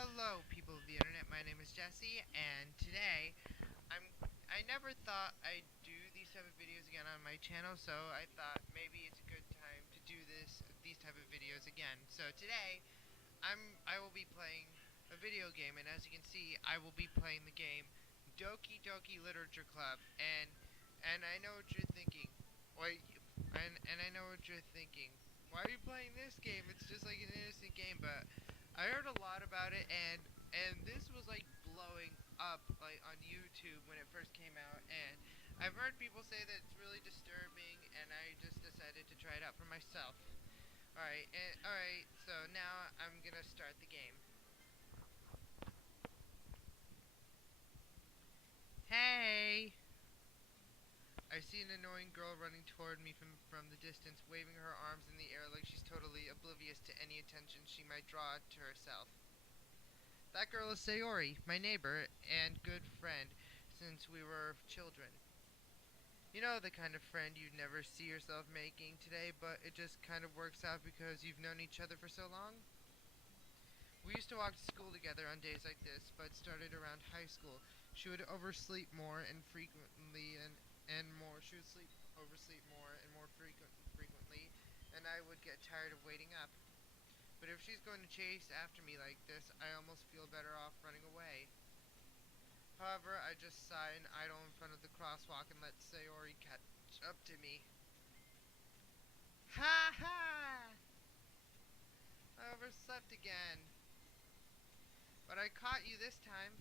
Hello, people of the internet. My name is Jesse, and today I'm. I never thought I'd do these type of videos again on my channel, so I thought maybe it's a good time to do these type of videos again. So today, I will be playing a video game, and as you can see, I will be playing the game Doki Doki Literature Club, and I know what you're thinking. Wait, and I know what you're thinking. Why are you playing this game? It's just like an innocent game, but I heard a lot about it, and this was like blowing up like on YouTube when it first came out, and I've heard people say that it's really disturbing, and I just decided to try it out for myself. All right, so now I'm gonna start the game. Hey! I see an annoying girl running toward me from the distance, waving her arms in the air like she's totally oblivious to any attention she might draw to herself. That girl is Sayori, my neighbor and good friend since we were children. You know, the kind of friend you'd never see yourself making today, but it just kind of works out because you've known each other for so long? We used to walk to school together on days like this, but started around high school. She would oversleep more and frequently and more. She would oversleep more and more frequently, and I would get tired of waiting up. But if she's going to chase after me like this, I almost feel better off running away. However, I just sigh and idle in front of the crosswalk and let Sayori catch up to me. Ha ha! I overslept again. But I caught you this time.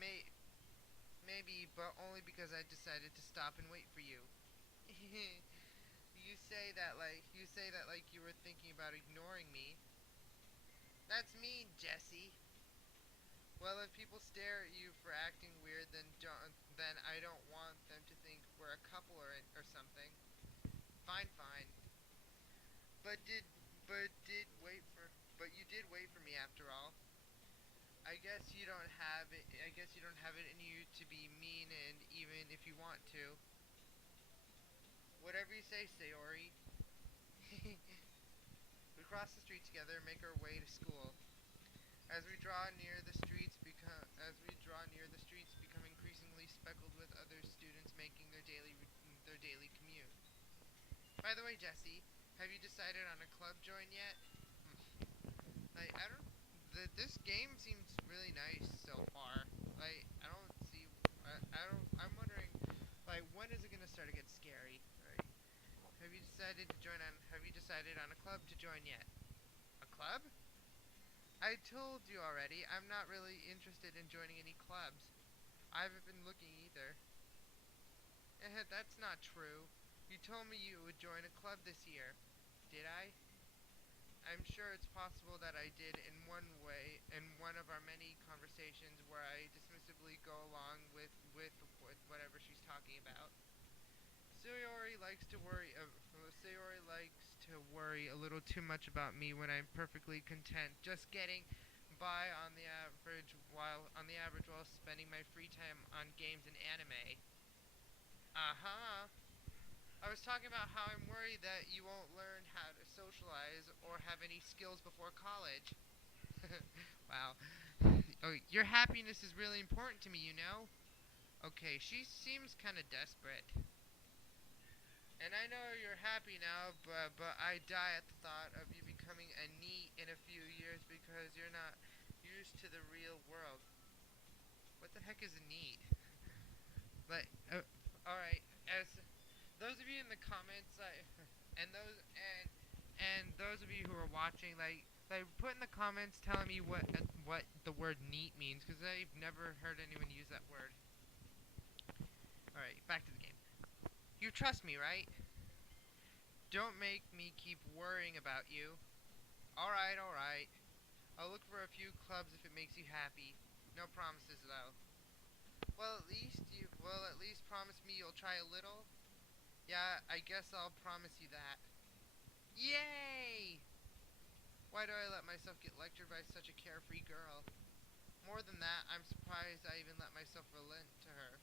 May maybe, but only because I decided to stop and wait for you. You say that like you were thinking about ignoring me. That's mean, Jesse. Well, if people stare at you for acting weird, then I don't want them to think we're a couple or something. Fine, fine. But did but did wait for but you did wait for me after all. I guess you don't have it in you to be mean, and even if you want to. Whatever you say, Sayori. We cross the street together and make our way to school. As we draw near the streets become increasingly speckled with other students making their daily commute. By the way, Jesse, have you decided on a club join yet? Like, I don't. This game seems really nice so far. Like, I don't see. I don't. I'm wondering, like, when is it gonna start to get scary? Right? Have you decided on a club to join yet? A club? I told you already. I'm not really interested in joining any clubs. I haven't been looking either. That's not true. You told me you would join a club this year. Did I? I'm sure it's possible that I did in one way, in one of our many conversations where I dismissively go along with whatever she's talking about. Sayori likes to worry a little too much about me when I'm perfectly content just getting by on the average while spending my free time on games and anime. Uh-huh. I was talking about how I'm worried that you won't learn how to socialize or have any skills before college. Wow. Oh, your happiness is really important to me, you know? Okay, she seems kind of desperate. And I know you're happy now, but I die at the thought of you becoming a NEET in a few years because you're not used to the real world. What the heck is a NEET? Like, all right. As those of you in the comments, and those of you who are watching, put in the comments telling me what the word NEET means, because I've never heard anyone use that word. All right, back to the game. You trust me, right? Don't make me keep worrying about you. Alright, alright. I'll look for a few clubs if it makes you happy. No promises, though. Well, at least promise me you'll try a little? Yeah, I guess I'll promise you that. Yay! Why do I let myself get lectured by such a carefree girl? More than that, I'm surprised I even let myself relent to her.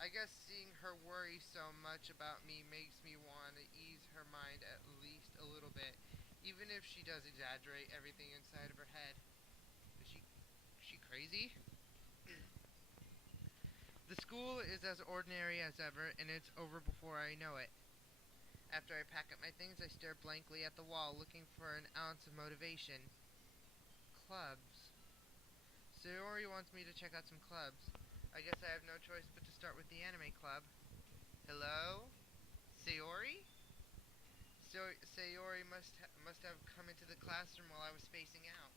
I guess seeing her worry so much about me makes me want to ease her mind at least a little bit, even if she does exaggerate everything inside of her head. easy. The school is as ordinary as ever, and it's over before I know it. After I pack up my things, I stare blankly at the wall, looking for an ounce of motivation. Clubs. Sayori wants me to check out some clubs. I guess I have no choice but to start with the anime club. Hello? Sayori? Sayori must have come into the classroom while I was spacing out.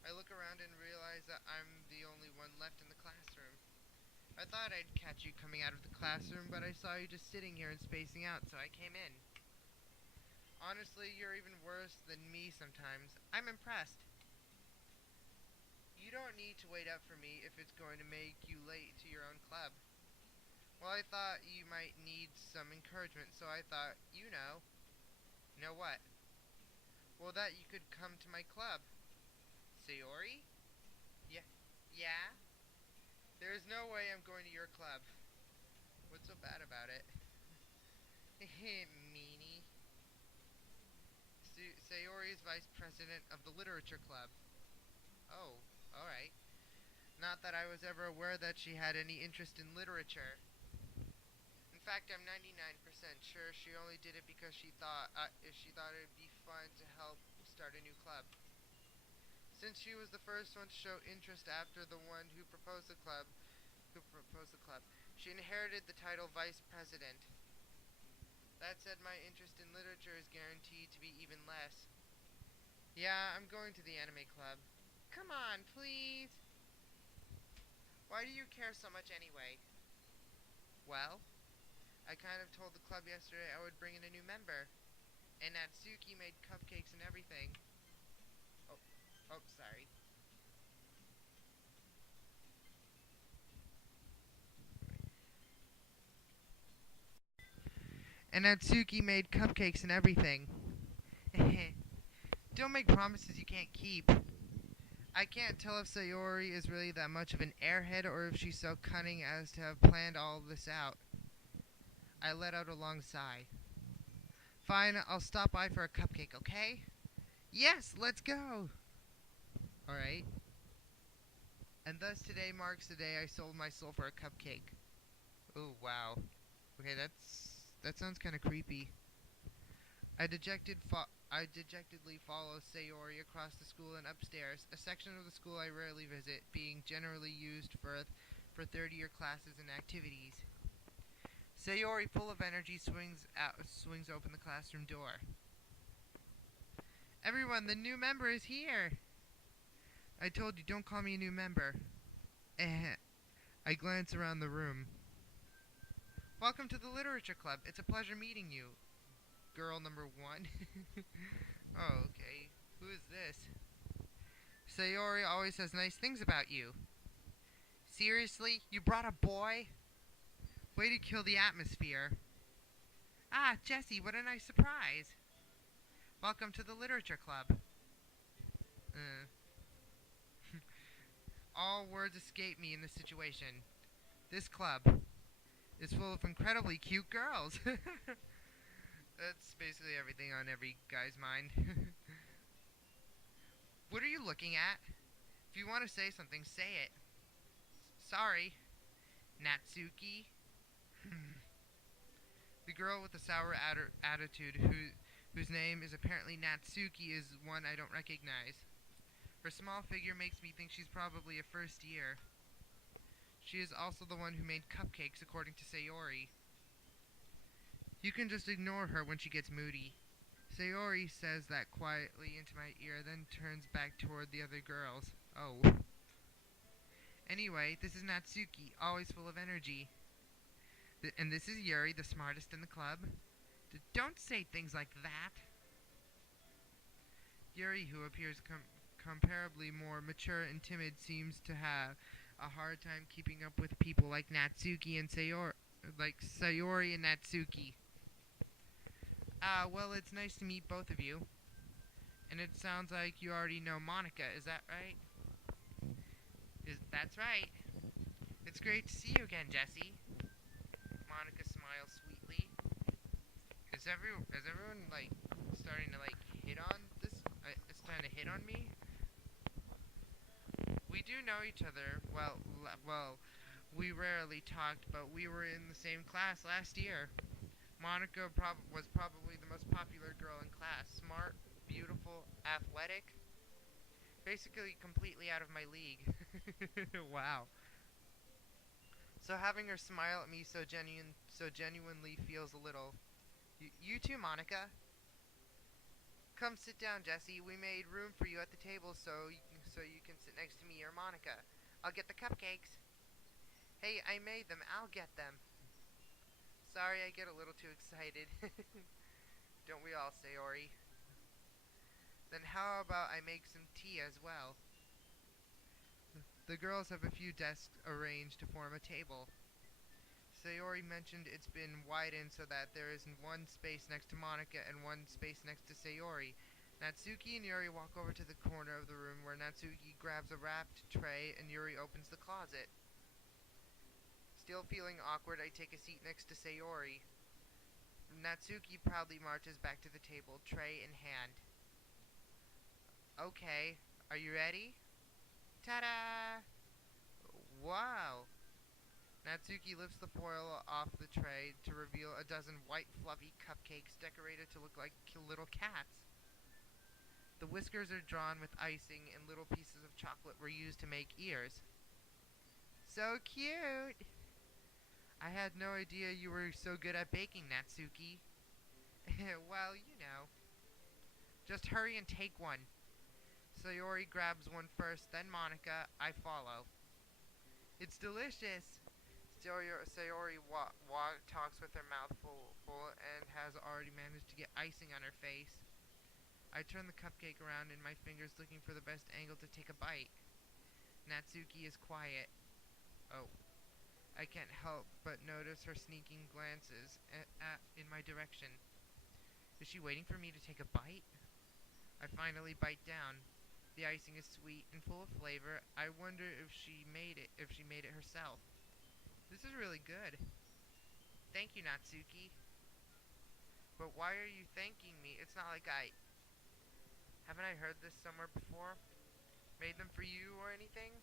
I look around and realize that I'm the only one left in the classroom. I thought I'd catch you coming out of the classroom, but I saw you just sitting here and spacing out, so I came in. Honestly, you're even worse than me sometimes. I'm impressed. You don't need to wait up for me if it's going to make you late to your own club. Well, I thought you might need some encouragement, so I thought, you know. Know what? Well, that you could come to my club. Sayori? Yeah? Yeah? There is no way I'm going to your club. What's so bad about it? Meanie. Sayori is vice president of the literature club. Oh, alright. Not that I was ever aware that she had any interest in literature. In fact, I'm 99% sure she only did it because she thought it'd be fun to help start a new club. Since she was the first one to show interest after the one who proposed the club, she inherited the title vice president. That said, my interest in literature is guaranteed to be even less. Yeah, I'm going to the anime club. Come on, please. Why do you care so much anyway? Well, I kind of told the club yesterday I would bring in a new member. And Natsuki made cupcakes and everything. Oh, sorry. And Natsuki made cupcakes and everything. Don't make promises you can't keep. I can't tell if Sayori is really that much of an airhead or if she's so cunning as to have planned all this out. I let out a long sigh. Fine, I'll stop by for a cupcake, okay? Yes, let's go! Alright. And thus today marks the day I sold my soul for a cupcake. Ooh, wow. Okay, that sounds kind of creepy. I dejectedly follow Sayori across the school and upstairs, a section of the school I rarely visit, being generally used for third-year classes and activities. Sayori, full of energy, swings open the classroom door. Everyone, the new member is here! I told you, don't call me a new member. I glance around the room. Welcome to the literature club. It's a pleasure meeting you. Girl number 1. Oh, okay. Who is this? Sayori always says nice things about you. Seriously? You brought a boy? Way to kill the atmosphere. Ah, Jessie, what a nice surprise. Welcome to the literature club. All words escape me in this situation. This club is full of incredibly cute girls. That's basically everything on every guy's mind. What are you looking at? If you want to say something, say it. Sorry. Natsuki? The girl with the sour attitude, whose name is apparently Natsuki, is one I don't recognize. Her small figure makes me think she's probably a first year. She is also the one who made cupcakes, according to Sayori. You can just ignore her when she gets moody. Sayori says that quietly into my ear, then turns back toward the other girls. Oh. Anyway, this is Natsuki, always full of energy. And this is Yuri, the smartest in the club. Don't say things like that. Yuri, who appears comparably more mature and timid, seems to have a hard time keeping up with people like Natsuki and Sayori. Like Sayori and Natsuki. Well, it's nice to meet both of you. And it sounds like you already know Monica, is that right? That's right. It's great to see you again, Jessie. Monica smiles sweetly. Is everyone, like, starting to, like, hit on this? It's trying to hit on me? We do know each other. We rarely talked, but we were in the same class last year. Monica was probably the most popular girl in class. Smart, beautiful, athletic. Basically completely out of my league. Wow. So having her smile at me so genuinely feels a little. You too, Monica. Come sit down, Jesse. We made room for you at the table so you can sit next to me or Monica. I'll get the cupcakes. Hey, I made them. I'll get them. Sorry, I get a little too excited. Don't we all, Sayori? Then how about I make some tea as well? The girls have a few desks arranged to form a table. Sayori mentioned it's been widened so that there is one space next to Monica and one space next to Sayori. Natsuki and Yuri walk over to the corner of the room where Natsuki grabs a wrapped tray and Yuri opens the closet. Still feeling awkward, I take a seat next to Sayori. Natsuki proudly marches back to the table, tray in hand. Okay, are you ready? Ta-da! Wow! Natsuki lifts the foil off the tray to reveal a dozen white fluffy cupcakes decorated to look like little cats. The whiskers are drawn with icing and little pieces of chocolate were used to make ears. So cute! I had no idea you were so good at baking, Natsuki. Well, you know. Just hurry and take one. Sayori grabs one first, then Monica. I follow. It's delicious. Sayori talks with her mouth full and has already managed to get icing on her face. I turn the cupcake around in my fingers looking for the best angle to take a bite. Natsuki is quiet. Oh. I can't help but notice her sneaking glances in my direction. Is she waiting for me to take a bite? I finally bite down. The icing is sweet and full of flavor. I wonder if she made it herself. This is really good. Thank you, Natsuki. But why are you thanking me? It's not like haven't I heard this somewhere before? Made them for you or anything?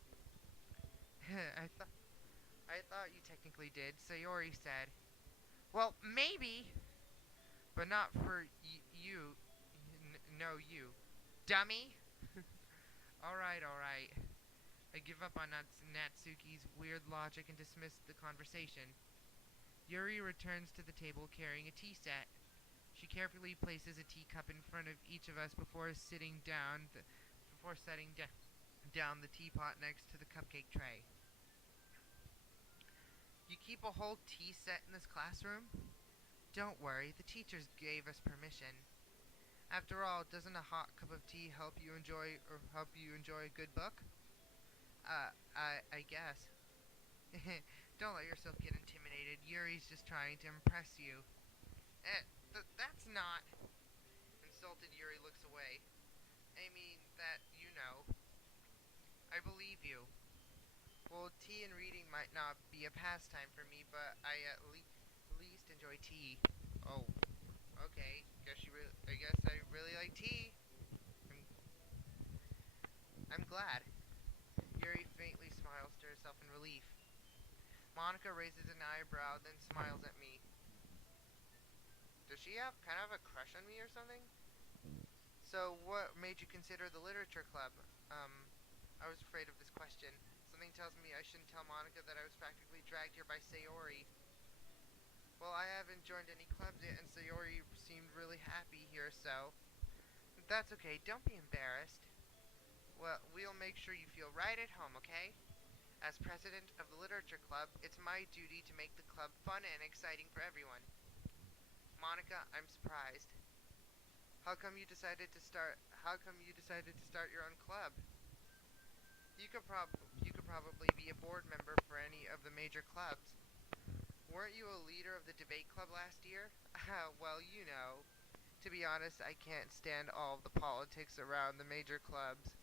I thought you technically did, Sayori said. Well, maybe, but not for you. No, you. Dummy! Alright. I give up on Natsuki's weird logic and dismiss the conversation. Yuri returns to the table carrying a tea set. She carefully places a teacup in front of each of us before setting down the teapot next to the cupcake tray. You keep a whole tea set in this classroom? Don't worry, the teachers gave us permission. After all, doesn't a hot cup of tea help you enjoy a good book? I guess. Don't let yourself get intimidated. Yuri's just trying to impress you. That's not... Insulted, Yuri looks away. I mean, that, you know. I believe you. Well, tea and reading might not be a pastime for me, but I at least enjoy tea. Oh, okay. I guess I really like tea. I'm glad. Yuri faintly smiles to herself in relief. Monica raises an eyebrow, then smiles at me. Does she have kind of a crush on me or something? So, what made you consider the literature club? I was afraid of this question. Something tells me I shouldn't tell Monica that I was practically dragged here by Sayori. Well, I haven't joined any clubs yet, and Sayori seemed really happy here, so... That's okay, don't be embarrassed. Well, we'll make sure you feel right at home, okay? As president of the literature club, it's my duty to make the club fun and exciting for everyone. Monica, I'm surprised. How come you decided to start your own club? You could probably be a board member for any of the major clubs. Weren't you a leader of the debate club last year? Well, you know. To be honest, I can't stand all of the politics around the major clubs.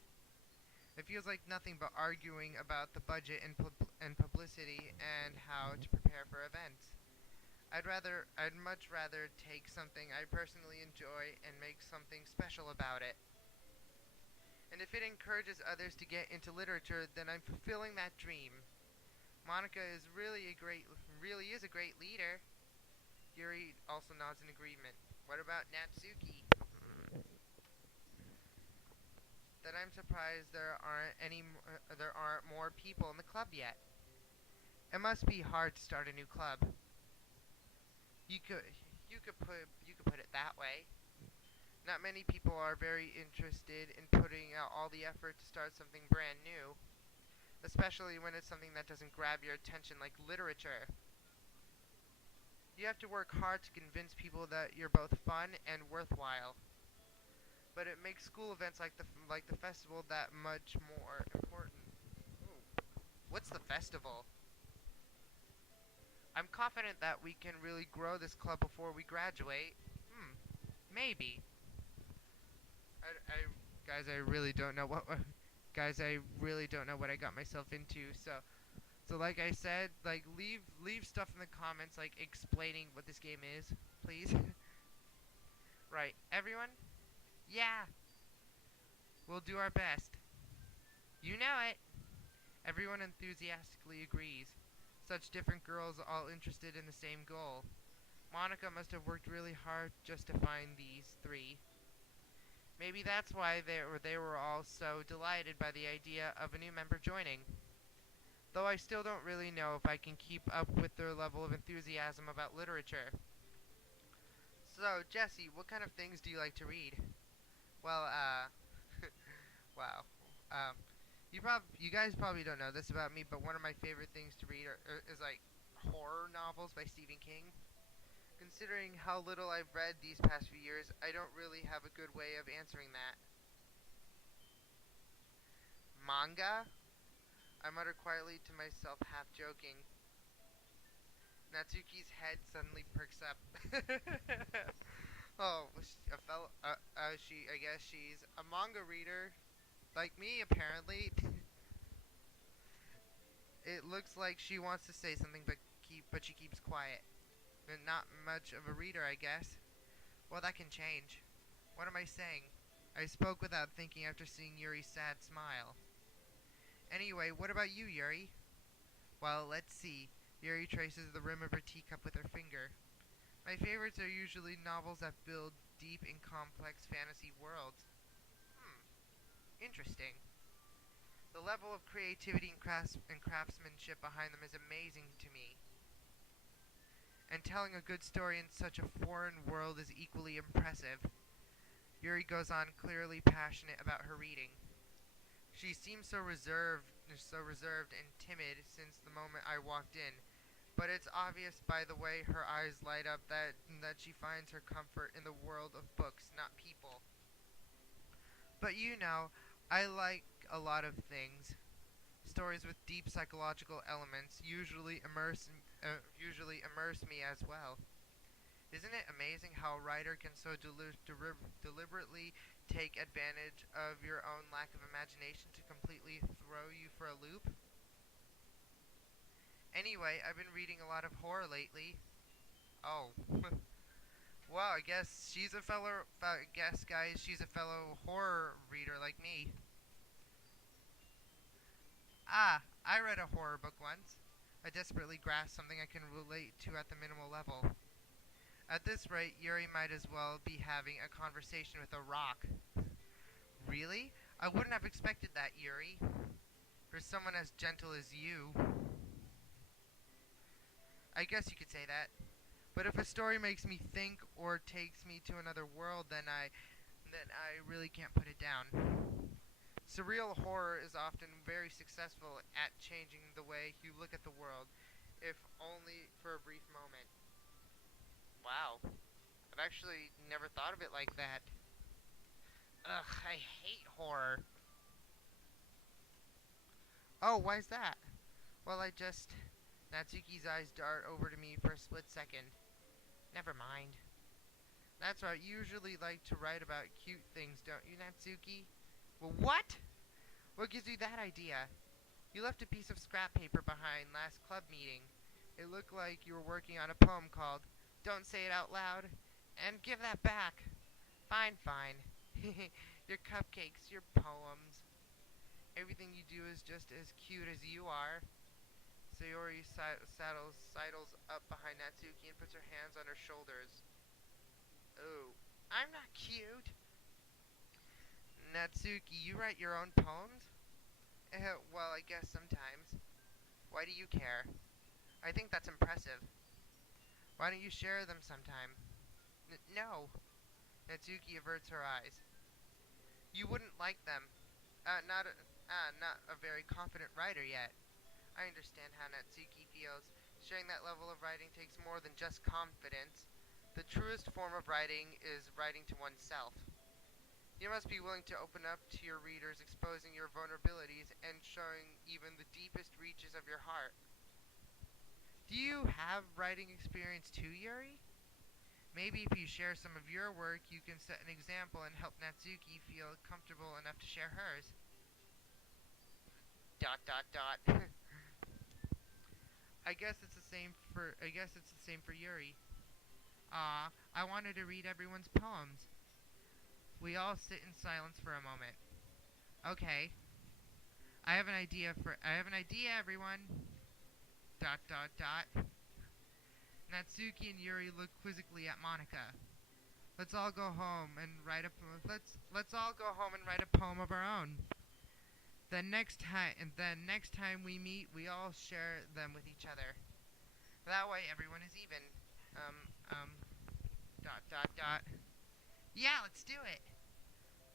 It feels like nothing but arguing about the budget and publicity and how to prepare for events. I'd much rather take something I personally enjoy and make something special about it. And if it encourages others to get into literature, then I'm fulfilling that dream. Monica is really is a great leader. Yuri also nods in agreement. What about Natsuki? That I'm surprised there aren't more people in the club yet. It must be hard to start a new club. You could you could put it that way. Not many people are very interested in putting out all the effort to start something brand new, especially when it's something that doesn't grab your attention like literature. You have to work hard to convince people that you're both fun and worthwhile. But it makes school events like the festival that much more important. Ooh, what's the festival? I'm confident that we can really grow this club before we graduate. Maybe. I guys, I really don't know what guys, I really don't know what I got myself into. So like I said, like leave stuff in the comments like explaining what this game is, please. Right, everyone? Yeah, we'll do our best. You know it. Everyone enthusiastically agrees. Such different girls all interested in the same goal. Monica must have worked really hard just to find these three. Maybe that's why they were all so delighted by the idea of a new member joining. Though I still don't really know if I can keep up with their level of enthusiasm about literature. So, Jesse, what kind of things do you like to read? Well, wow. Um, you guys probably don't know this about me, but one of my favorite things to read is like horror novels by Stephen King. Considering how little I've read these past few years, I don't really have a good way of answering that. Manga? I muttered quietly to myself, half joking. Natsuki's head suddenly perks up. Oh, a fellow. I guess she's a manga reader, like me, apparently. It looks like she wants to say something, but she keeps quiet. And not much of a reader, I guess. Well, that can change. What am I saying? I spoke without thinking after seeing Yuri's sad smile. Anyway, what about you, Yuri? Well, let's see. Yuri traces the rim of her teacup with her finger. My favorites are usually novels that build deep and complex fantasy worlds. Interesting. The level of creativity and craftsmanship behind them is amazing to me. And telling a good story in such a foreign world is equally impressive. Yuri goes on, clearly passionate about her reading. She seems so reserved and timid since the moment I walked in, but it's obvious by the way her eyes light up that she finds her comfort in the world of books, not people. But you know, I like a lot of things. Stories with deep psychological elements usually immerse me as well. Isn't it amazing how a writer can so deliberately take advantage of your own lack of imagination to completely throw you for a loop? Anyway, I've been reading a lot of horror lately. Oh. Well, I guess, guys, she's a fellow horror reader like me. Ah, I read a horror book once. I desperately grasped something I can relate to at the minimal level. At this rate, Yuri might as well be having a conversation with a rock. Really? I wouldn't have expected that, Yuri. For someone as gentle as you. I guess you could say that. But if a story makes me think or takes me to another world, then I really can't put it down. Surreal horror is often very successful at changing the way you look at the world, if only for a brief moment. Wow. I've actually never thought of it like that. Ugh, I hate horror. Oh, why's that? Well, Natsuki's eyes dart over to me for a split second. Never mind. That's right, you usually like to write about cute things, don't you, Natsuki? Well, what? What gives you that idea? You left a piece of scrap paper behind last club meeting. It looked like you were working on a poem called Don't Say It Out Loud, and give that back. Fine, fine. Your cupcakes, your poems. Everything you do is just as cute as you are. Sayori sidles up behind Natsuki and puts her hands on her shoulders. Oh, I'm not cute. Natsuki, you write your own poems? Well, I guess sometimes. Why do you care? I think that's impressive. Why don't you share them sometime? No. Natsuki averts her eyes. You wouldn't like them. Not a very confident writer yet. I understand how Natsuki feels. Sharing that level of writing takes more than just confidence. The truest form of writing is writing to oneself. You must be willing to open up to your readers, exposing your vulnerabilities and showing even the deepest reaches of your heart. Do you have writing experience too, Yuri? Maybe if you share some of your work, you can set an example and help Natsuki feel comfortable enough to share hers. Dot dot dot. I guess it's the same for Yuri. I wanted to read everyone's poems. We all sit in silence for a moment. Okay. I have an idea, everyone. Dot dot dot. Natsuki and Yuri look quizzically at Monika. Let's all go home and write a let's all go home and write a poem of our own. Next time we meet, we all share them with each other. That way, everyone is even. Um, um, dot dot dot. Yeah, let's do it.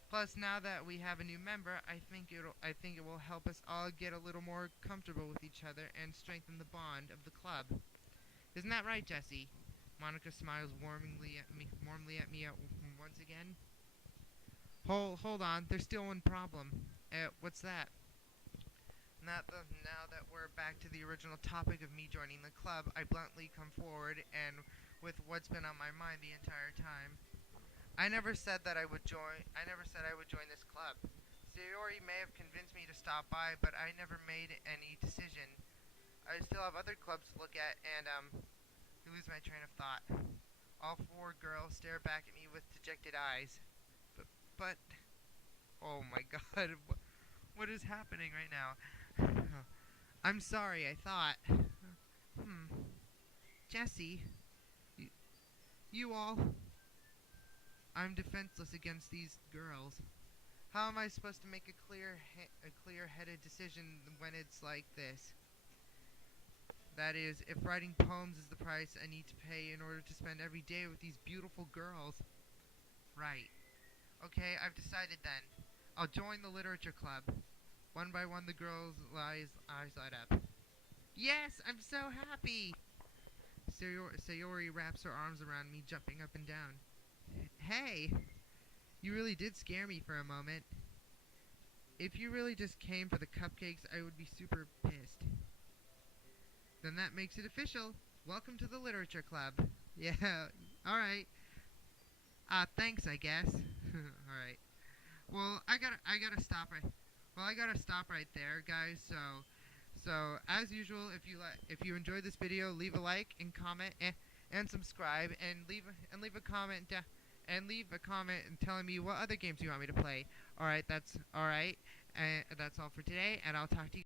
Plus, now that we have a new member, I think it will help us all get a little more comfortable with each other and strengthen the bond of the club. Isn't that right, Jesse? Monika smiles warmly at me once again. Hold on. There's still one problem. What's that? Now that we're back to the original topic of me joining the club, I bluntly come forward and with what's been on my mind the entire time. I never said I would join this club. Sayori may have convinced me to stop by, but I never made any decision. I still have other clubs to look at, and you lose my train of thought. All four girls stare back at me with dejected eyes. But oh my god, what is happening right now? I'm sorry, I thought. Jesse, you all. I'm defenseless against these girls. How am I supposed to make a clear-headed decision when it's like this? That is, if writing poems is the price I need to pay in order to spend every day with these beautiful girls. Right. Okay, I've decided then. I'll join the literature club. One by one, the girls' eyes light up. Yes, I'm so happy! Sayori wraps her arms around me, jumping up and down. Hey! You really did scare me for a moment. If you really just came for the cupcakes, I would be super pissed. Then that makes it official. Welcome to the literature club. Yeah, alright. Thanks, I guess. Alright. Well, I gotta stop right there, guys. So as usual, if you enjoyed this video, leave a like and comment and subscribe and leave a comment telling me what other games you want me to play. Alright, that's alright. And that's all for today, and I'll talk to you